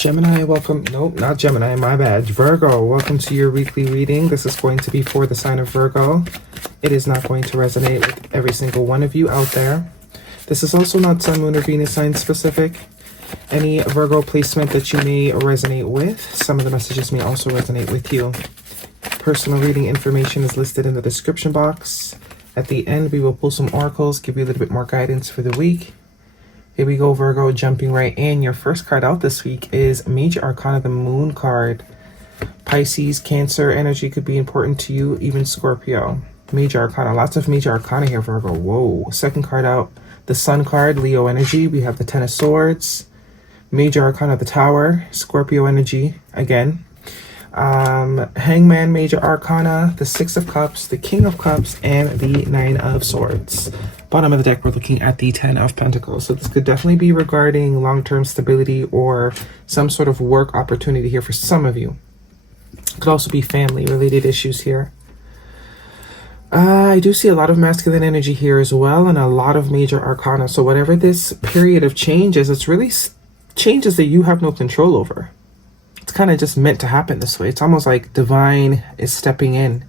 Gemini, welcome. Nope, not Gemini, my bad. Virgo, welcome to your weekly reading. This is going to be for the sign of Virgo. It is not going to resonate with every single one of you out there. This is also not Sun, Moon, or Venus sign specific. Any Virgo placement that you may resonate with, some of the messages may also resonate with you. Personal reading information is listed in the description box. At the end, we will pull some oracles, give you a little bit more guidance for the week. Here we go, Virgo, jumping right in. Your first card out this week is Major Arcana, the Moon card. Pisces, Cancer energy could be important to you, even Scorpio. Major Arcana, lots of Major Arcana here, Virgo. Whoa. Second card out, the Sun card, Leo energy. We have the Ten of Swords. Major Arcana, the Tower, Scorpio energy, again. Hangman, Major Arcana, the Six of Cups, the King of Cups, and the Nine of Swords. Bottom of the deck, we're looking at the Ten of Pentacles. So this could definitely be regarding long-term stability or some sort of work opportunity here for some of you. Could also be family-related issues here. I do see a lot of masculine energy here as well, and a lot of Major Arcana. So whatever this period of change is, it's really changes that you have no control over. It's kind of just meant to happen this way. It's almost like divine is stepping in.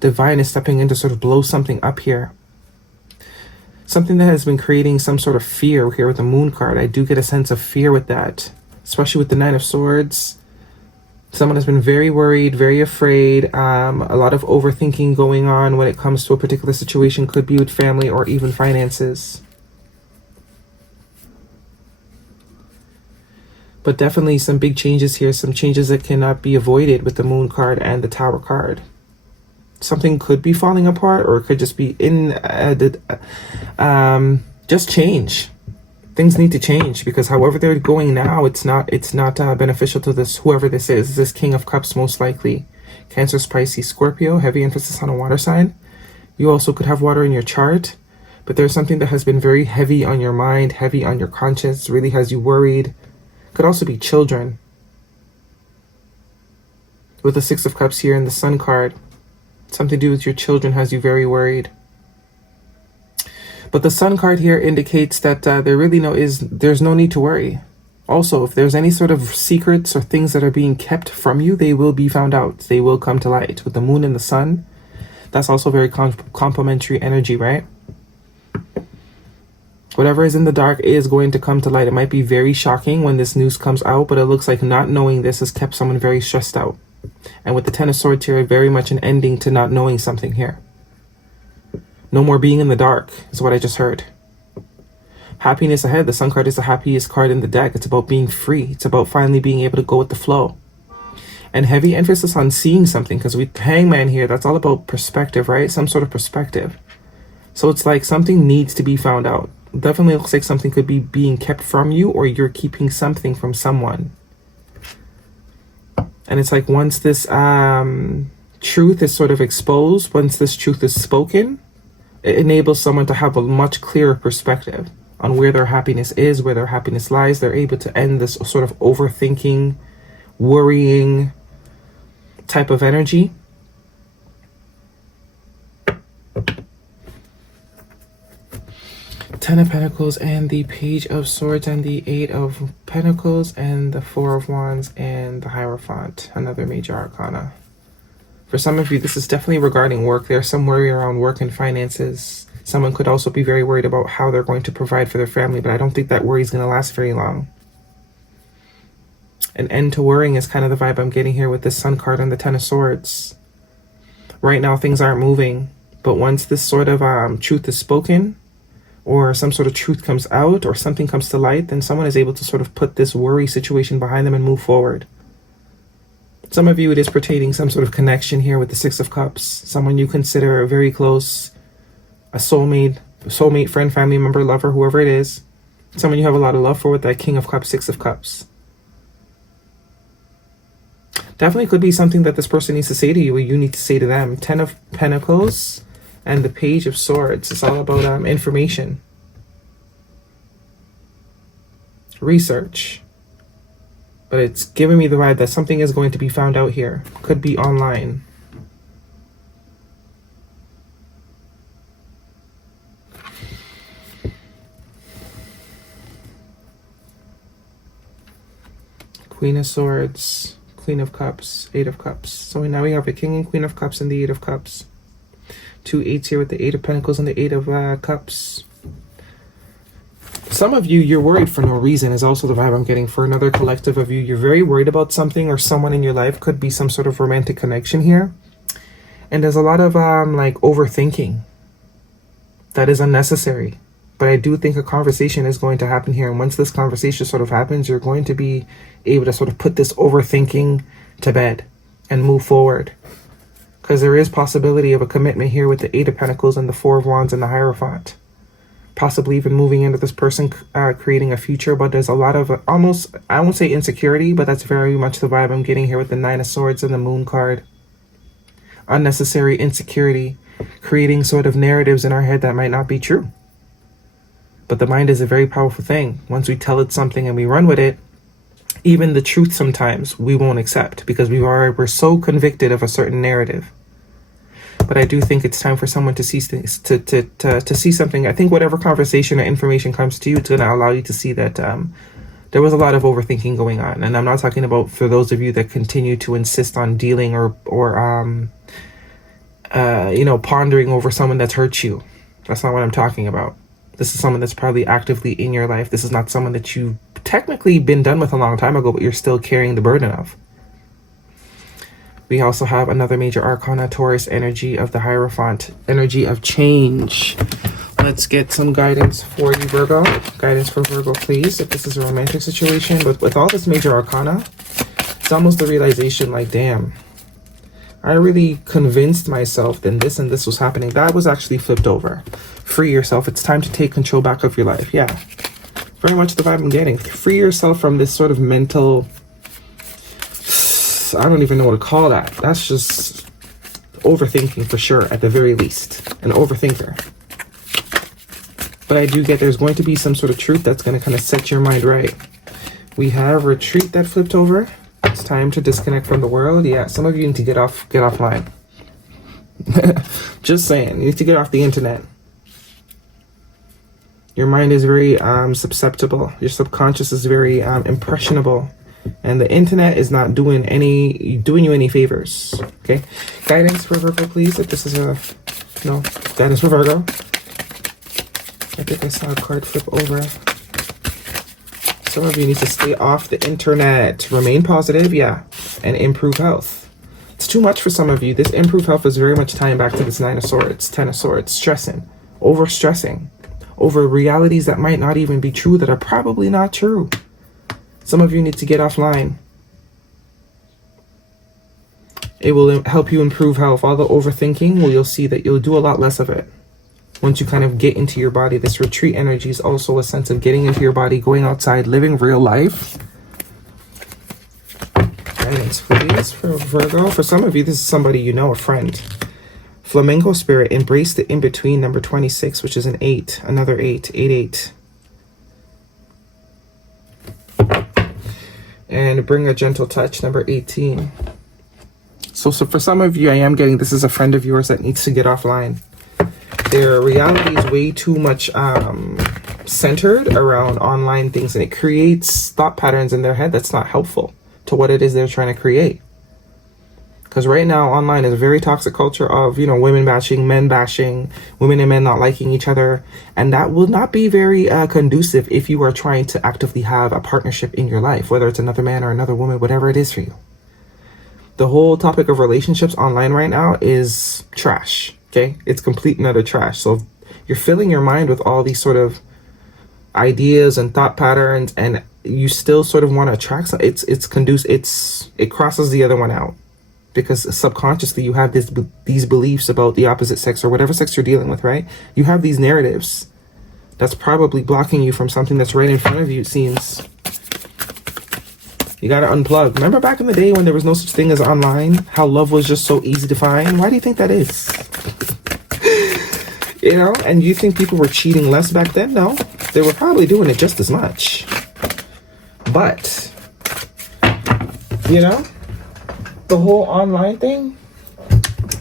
Divine is stepping in to sort of blow something up here. Something that has been creating some sort of fear here with the Moon card. I do get a sense of fear with that, especially with the Nine of Swords. Someone has been very worried, very afraid. A lot of overthinking going on when it comes to a particular situation. Could be with family or even finances. But definitely some big changes here. Some changes that cannot be avoided with the Moon card and the Tower card. Something could be falling apart, or it could just be just change. Things need to change, because however they're going now, it's not beneficial to this, whoever this is. This King of Cups, most likely. Cancer, Pisces, Scorpio, heavy emphasis on a water sign. You also could have water in your chart, but there's something that has been very heavy on your mind, heavy on your conscience, really has you worried. Could also be children. With the Six of Cups here and the Sun card. Something to do with your children has you very worried. But the Sun card here indicates that there's no need to worry. Also, if there's any sort of secrets or things that are being kept from you, they will be found out. They will come to light. With the Moon and the Sun, that's also very complementary energy, right? Whatever is in the dark is going to come to light. It might be very shocking when this news comes out, but it looks like not knowing this has kept someone very stressed out. And with the Ten of Swords here, very much an ending to not knowing something here. No more being in the dark is what I just heard. Happiness ahead. The Sun card is the happiest card in the deck. It's about being free. It's about finally being able to go with the flow. And heavy emphasis on seeing something, because with Hangman here, that's all about perspective, right? Some sort of perspective. So it's like something needs to be found out. Definitely looks like something could be being kept from you, or you're keeping something from someone. And it's like once this truth is sort of exposed, once this truth is spoken, it enables someone to have a much clearer perspective on where their happiness is, where their happiness lies. They're able to end this sort of overthinking, worrying type of energy. Ten of Pentacles and the Page of Swords and the Eight of Pentacles and the Four of Wands and the Hierophant, another Major Arcana. For some of you, this is definitely regarding work. There's some worry around work and finances. Someone could also be very worried about how they're going to provide for their family, but I don't think that worry is going to last very long. An end to worrying is kind of the vibe I'm getting here with this Sun card and the Ten of Swords. Right now, things aren't moving, but once this sort of truth is spoken, or some sort of truth comes out, or something comes to light, then someone is able to sort of put this worry situation behind them and move forward. Some of you, it is pertaining some sort of connection here with the Six of Cups. Someone you consider very close, a soulmate, friend, family member, lover, whoever it is. Someone you have a lot of love for with that King of Cups, Six of Cups. Definitely could be something that this person needs to say to you, or you need to say to them. Ten of Pentacles and the Page of Swords. It's all about information. Research. But it's giving me the vibe that something is going to be found out here. Could be online. Queen of Swords, Queen of Cups, Eight of Cups. So now we have a King and Queen of Cups and the Eight of Cups. 2 eights here with the Eight of Pentacles and the Eight of Cups. Some of you, you're worried for no reason is also the vibe I'm getting. For another collective of you, you're very worried about something or someone in your life. Could be some sort of romantic connection here. And there's a lot of like overthinking that is unnecessary. But I do think a conversation is going to happen here. And once this conversation sort of happens, you're going to be able to sort of put this overthinking to bed and move forward. Because there is possibility of a commitment here with the Eight of Pentacles and the Four of Wands and the Hierophant. Possibly even moving into this person, creating a future. But there's a lot of almost, I won't say insecurity, but that's very much the vibe I'm getting here with the Nine of Swords and the Moon card. Unnecessary insecurity, creating sort of narratives in our head that might not be true. But the mind is a very powerful thing. Once we tell it something and we run with it, even the truth sometimes we won't accept because we're so convicted of a certain narrative. But I do think it's time for someone to see things, to see something. I think whatever conversation or information comes to you, it's going to allow you to see that there was a lot of overthinking going on. And I'm not talking about for those of you that continue to insist on dealing or pondering over someone that's hurt you. That's not what I'm talking about. This is someone that's probably actively in your life. This is not someone that you've technically been done with a long time ago, but you're still carrying the burden of. We also have another major arcana, Taurus energy of the Hierophant, energy of change. Let's get some guidance for you, Virgo. Guidance for Virgo, please, if this is a romantic situation. But with all this major arcana, it's almost the realization like, damn, I really convinced myself that this and this was happening. That was actually flipped over. Free yourself. It's time to take control back of your life. Yeah, very much the vibe I'm getting. Free yourself from this sort of mental, I don't even know what to call that. That's just overthinking for sure, at the very least. An overthinker. But I do get there's going to be some sort of truth that's going to kind of set your mind right. We have retreat that flipped over. It's time to disconnect from the world. Yeah, some of you need to get offline. Just saying, you need to get off the internet. Your mind is very susceptible. Your subconscious is very impressionable. And the internet is not doing you any favors. Okay? Guidance for Virgo, please. If this is guidance for Virgo. I think I saw a card flip over. Some of you need to stay off the internet. Remain positive, yeah. And improve health. It's too much for some of you. This improved health is very much tying back to this Nine of Swords, Ten of Swords. Stressing. Over-stressing. Over realities that might not even be true, that are probably not true. Some of you need to get offline. It will help you improve health. All the overthinking, well, you'll see that you'll do a lot less of it. Once you kind of get into your body, this retreat energy is also a sense of getting into your body, going outside, living real life. Guidance, please, for Virgo. For some of you, this is somebody you know, a friend. Flamenco spirit, embrace the in-between, number 26, which is an 8. Another 8, 8, 8. And bring a gentle touch, number 18. So for some of you, I am getting this is a friend of yours that needs to get offline. Their reality is way too much centered around online things, and it creates thought patterns in their head that's not helpful to what it is they're trying to create. Because right now, online is a very toxic culture of, women bashing, men bashing, women and men not liking each other. And that will not be very conducive if you are trying to actively have a partnership in your life, whether it's another man or another woman, whatever it is for you. The whole topic of relationships online right now is trash, okay? It's complete and utter trash. So you're filling your mind with all these sort of ideas and thought patterns, and you still sort of want to attract some, it crosses the other one out. Because subconsciously you have these beliefs about the opposite sex or whatever sex you're dealing with, right? You have these narratives that's probably blocking you from something that's right in front of you, it seems. You gotta unplug. Remember back in the day when there was no such thing as online? How love was just so easy to find? Why do you think that is? And you think people were cheating less back then? No, they were probably doing it just as much. But, the whole online thing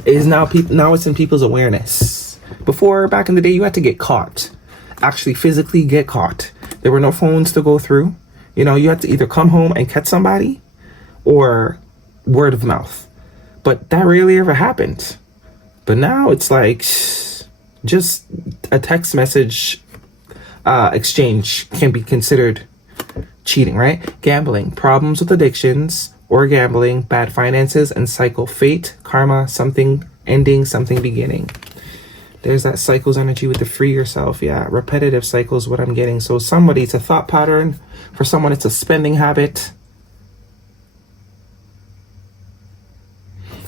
is now it's in people's awareness. Before, back in the day, you had to get caught. Actually physically get caught. There were no phones to go through. You know, you have to either come home and catch somebody or word of mouth. But that rarely ever happened. But now it's like just a text message exchange can be considered cheating, right? Gambling, problems with addictions or gambling, bad finances and cycle, fate, karma, something ending, something beginning. There's that cycles energy with the free yourself. Yeah, repetitive cycles, what I'm getting. So somebody, it's a thought pattern. For someone, it's a spending habit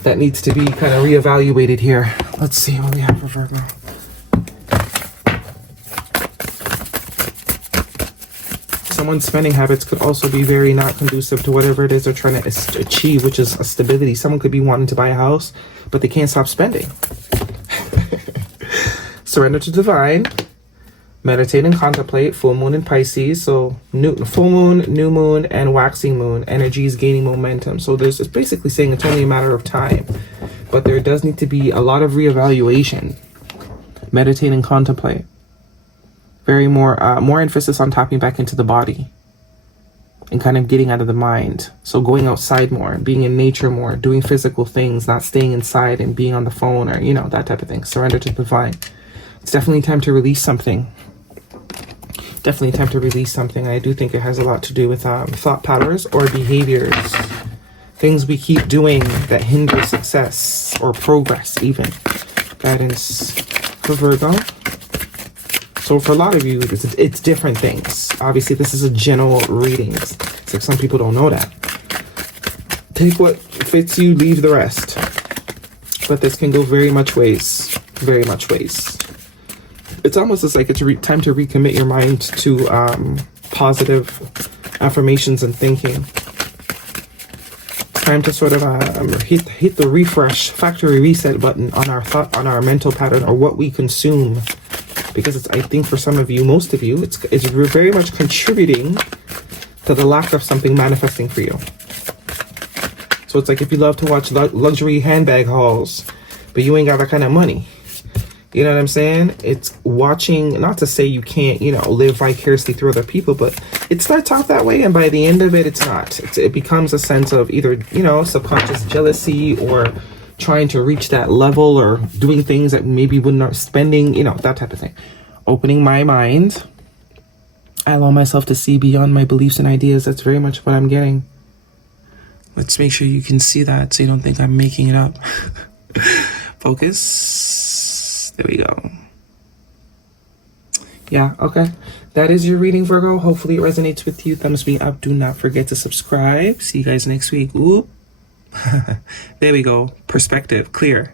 that needs to be kind of reevaluated here. Let's see what we have for Virgo. Someone's spending habits could also be very not conducive to whatever it is they're trying to achieve, which is a stability. Someone could be wanting to buy a house, but they can't stop spending. Surrender to divine. Meditate and contemplate. Full moon in Pisces. So full moon, new moon, and waxing moon. Energy is gaining momentum. So it's basically saying it's only a matter of time. But there does need to be a lot of reevaluation. Meditate and contemplate. Very more emphasis on tapping back into the body and kind of getting out of the mind. So going outside more, being in nature more, doing physical things, not staying inside and being on the phone or, you know, that type of thing. Surrender to the divine. It's definitely time to release something. Definitely time to release something. I do think it has a lot to do with thought patterns or behaviors. Things we keep doing that hinder success or progress even. Guidance for Virgo. So for a lot of you, it's different things. Obviously, this is a general reading. It's like some people don't know that. Take what fits you, leave the rest. But this can go very much ways. Very much ways. It's almost as like it's time to recommit your mind to positive affirmations and thinking. Time to sort of hit the refresh, factory reset button on our mental pattern or what we consume. Because I think for some of you, most of you, it's very much contributing to the lack of something manifesting for you. So it's like if you love to watch luxury handbag hauls, but you ain't got that kind of money. You know what I'm saying? It's watching, not to say you can't, you know, live vicariously through other people, but it starts out that way. And by the end of it, it's not. It becomes a sense of either, you know, subconscious jealousy or trying to reach that level or doing things that maybe wouldn't are spending, you know, that type of thing. Opening my mind. I allow myself to see beyond my beliefs and ideas. That's very much what I'm getting. Let's make sure you can see that so you don't think I'm making it up. Focus. There we go. Yeah, okay. That is your reading, Virgo. Hopefully it resonates with you. Thumbs me up. Do not forget to subscribe. See you guys next week. Ooh. There we go. Perspective. Clear.